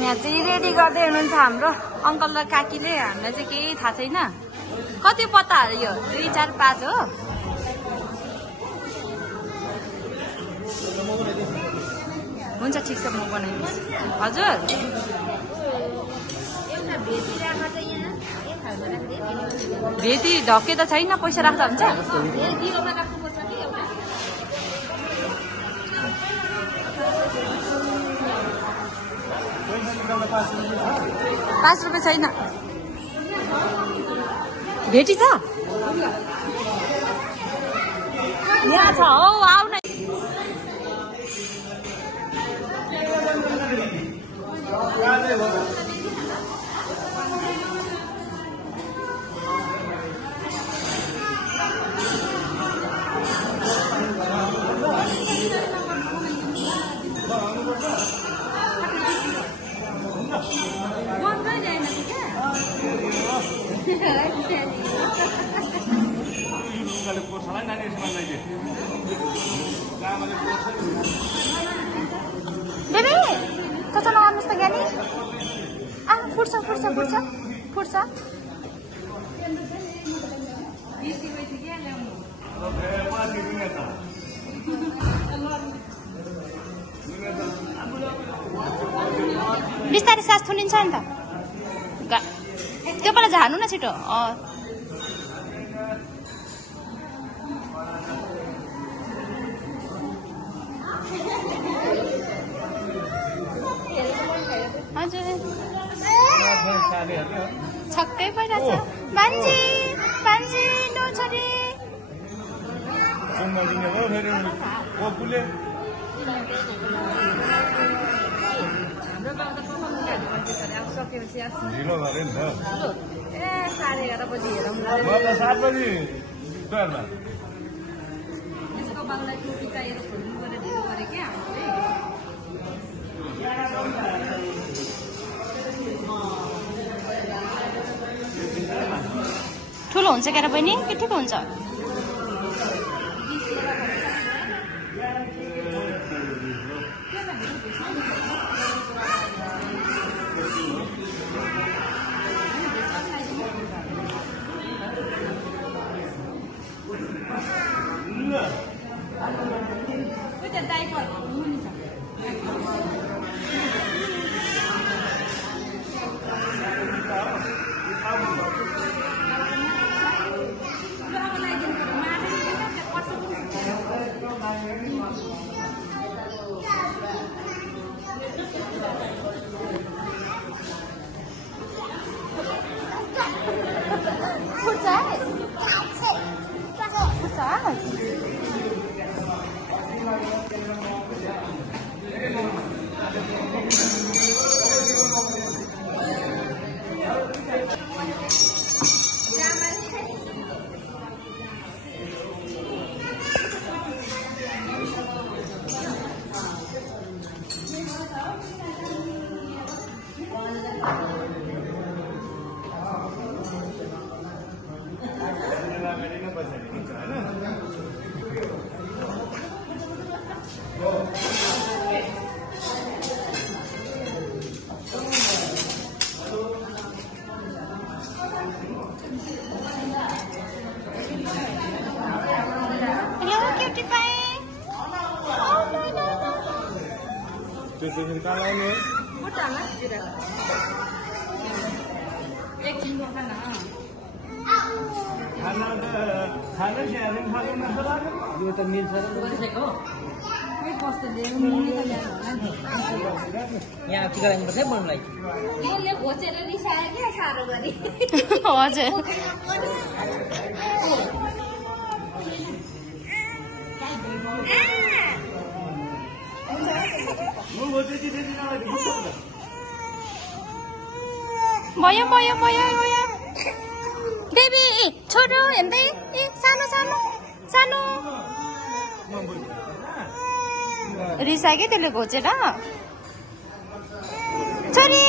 यहाँ चाहिँ रेडी गर्दै हुनुहुन्छ हाम्रो अङ्कल र काकीले। हामीलाई चाहिँ केही थाहा छैन कति पत्ताहरू यो 2 4 5 हो। हुन्छ ठिक छ म बनाइदिन्छु। हजुर भेटी ढके त छैन पैसा राख्दा हुन्छ। 5 रुपियाँ छैन। भेटी छ यहाँ छ हौ आउ न। बेबी कता नआउनुहोस् त ज्ञानी। फुट्छ फुट्छ फुट्छ फुट्छ। बिस्तारै सास थुनिन्छ नि त। त्यो पहिला झार्नु न छिटो। हजुर छक्कै परिरहेछ। बान्जी बान्जी नो छोरी। ए 11:30 बजी हेरौँ ल। 7 बजी यसको बाउलाई टोपी चाहिएर खोल्नु पर्ने ढिलो गरे क्या ठुलो हुन्छ क्या बहिनी के ठिक हुन्छ। यो त मिल्छ यहाँ टिका लाग्नुपर्छ है मनलाई। यसले घोचेर रिसायो क्या साह्रो गरी। हजुर भयो भयो भयो भयो बेबी छोरो हेर्दै सानो सानो सानो रिसायो क्या त्यसले घोचेर छोरी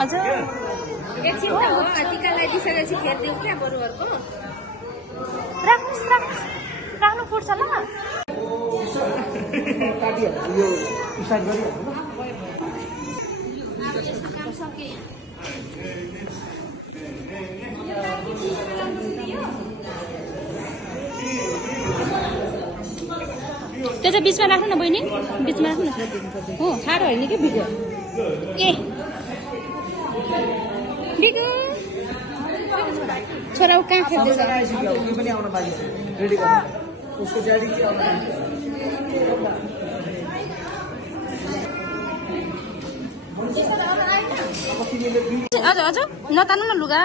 हजुर एकछिन त हो टिका लगाइदिइसकेपछि खेलिदिउँ क्या बरुहरूको राख्नु पर्छ ल त्यो चाहिँ बिचमा राख्नु न बहिनी बिचमा राख्नु न हो साह्रो होइन कि बिगो ए बिगो छोरा कहाँ खेल्दैछ हजुर हजुर नतान्नु न लुगा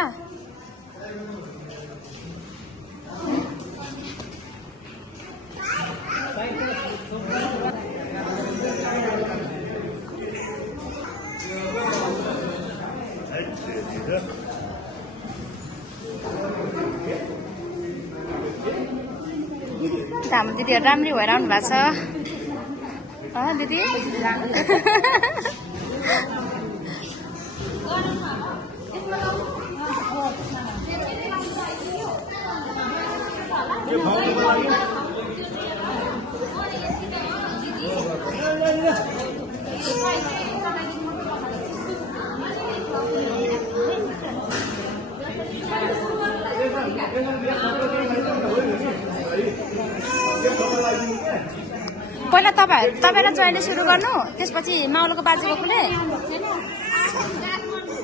हाम्रो दिदीहरू राम्रै भएर आउनु भएको छ दिदी पहिला तपाईँ र जयले सुरु गर्नु त्यसपछि माउलोको बाजेको कुनै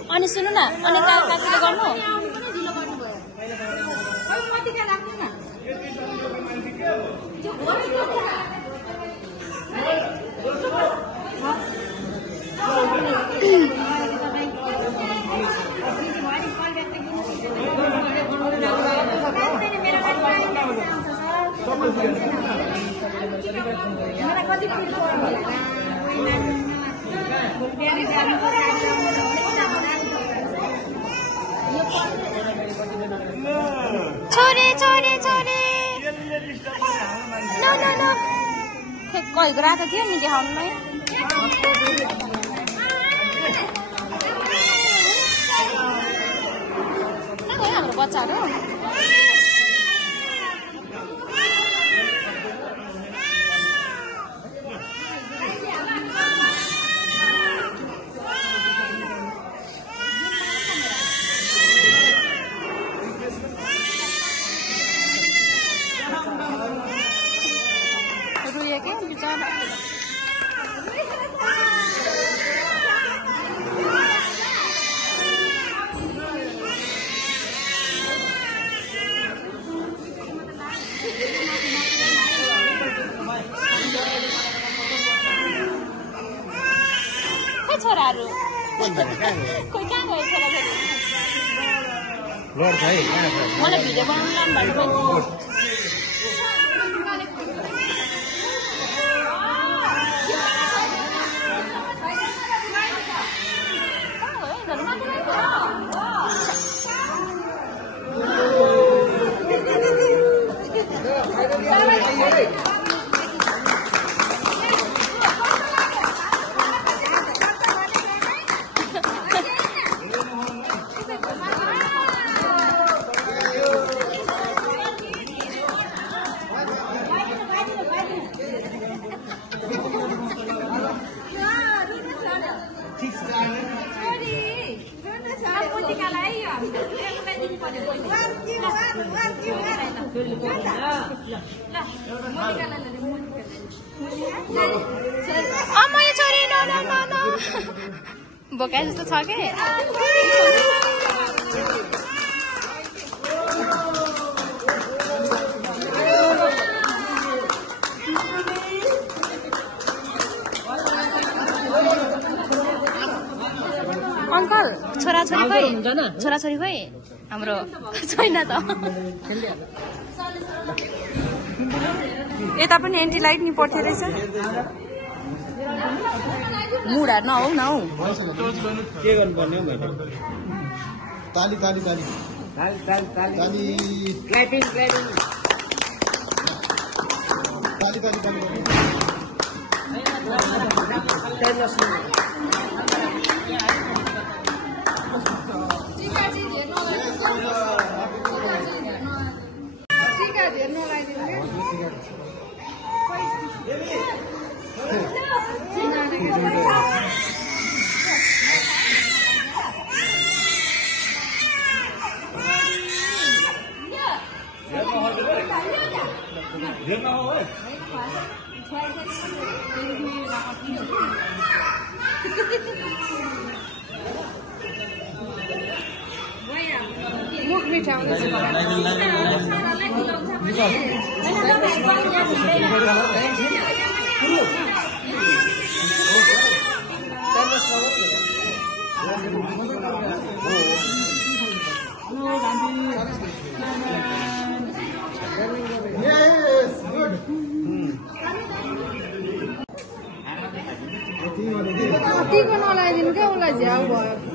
अनि सुन्नु न अनि काकीले गर्नु छोरी छोरी छोरी कहीँको रातो थियो नि देखाउनुलाई हाम्रो बच्चाहरू छोराहरू कोही कहाँ गयो छोराछोरी मलाई भिडियो बनाउनु लानु मैले छोरी बोका जस्तो छ के अंकल छोराछोरी खोइ हाम्रो छैन त यता पनि एन्टी लाइट नि पर्थ्यो रहेछ मुडा नहौ के गर्नुपर्ने हो मैले ताली ताली ताली ताली ताली ताली क्ल्यापिङ क्ल्यापिङ ताली ताली ताली Yes, good. टीको नलाइदिनु क्या उसलाई झ्याउ भयो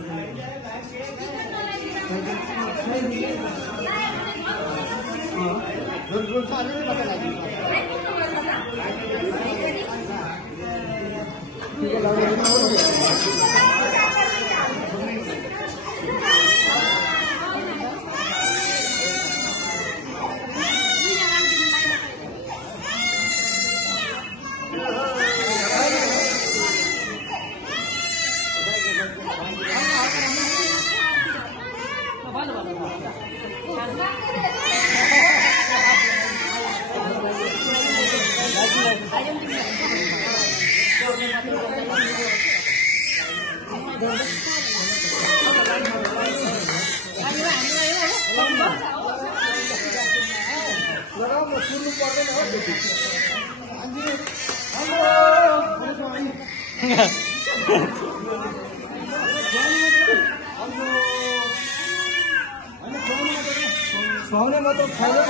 सोने मतलब फाइदा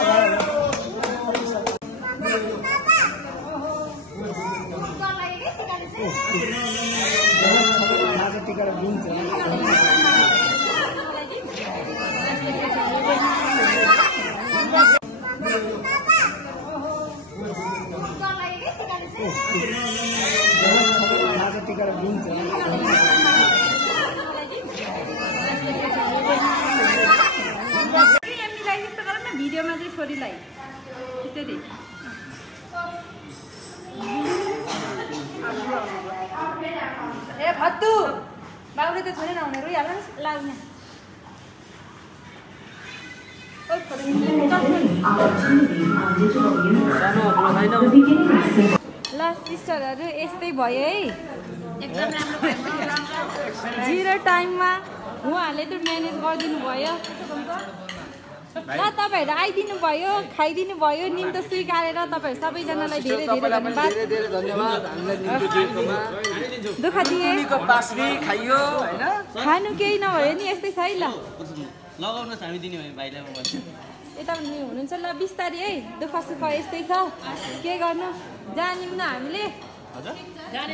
टिका दिन्छ टिका दिन्छ भिडियोमा चाहिँ छोरीलाई त्यसरी ए भत्तु बाबुले त छोरी नहुने रोइहाल्नु लाग्ने ल सिस्टरहरू यस्तै भयो है एकदम राम्रो जिरो टाइममा उहाँहरूले त म्यानेज गरिदिनु भयो ल तपाईँहरू आइदिनु भयो खाइदिनु भयो निम्त स्वीकारेर तपाईँहरू सबैजनालाई धेरै धेरै धन्यवाद दुःख दिए खानु केही नभयो नि यस्तै छ है ल लगाउनुहोस् हामी दिने भने भाइलाई म भन्छु यता पनि हुनुहुन्छ ल बिस्तारै है दुःख सुख यस्तै छ के गर्नु जानिम न हामीले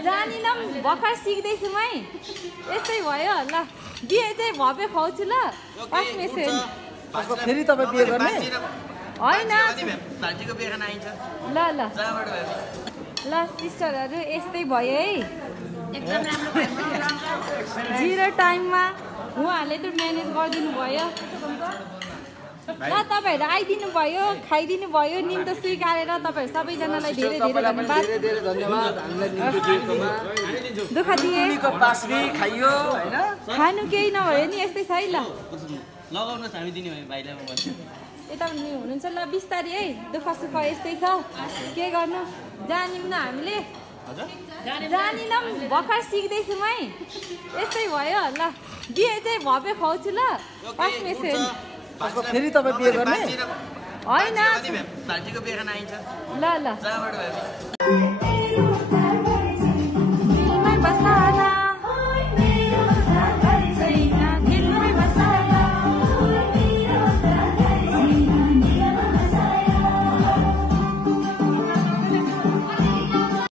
जानिनौँ भर्खर सिक्दैछौँ है यस्तै भयो ल बिहे चाहिँ भव्य खुवाउँछु ल फर्स्ट मेसेज फेरि तपाईँ बिहे गर्ने होइन भान्जीको बिहे खान आइन्छ ल ल ल सिस्टरहरू यस्तै भयो है एकदम राम्रो जिरो टाइममा उहाँहरूले त म्यानेज गरिदिनु भयो ल तपाईँहरू आइदिनु भयो खाइदिनु भयो निम्त स्वीकारेर तपाईँहरू सबैजनालाई धेरै धेरै धन्यवाद दुःख दिए खानु केही नभयो नि यस्तै छ है ल लगाउनुहोस् हामी दिने भने भाइलाई म भन्छु यता पनि हुनुहुन्छ ल बिस्तारै है दुःख सुख यस्तै छ के गर्नु जानिम न हामीले जानिनौँ भर्खर सिक्दैछौँ है यस्तै भयो ल बिहे चाहिँ भव्य खुवाउँछु ल फर्स्ट मेसेज फेरि तपाईँ बिहे गर्ने होइन भान्जीको बिहे खान आइन्छ ल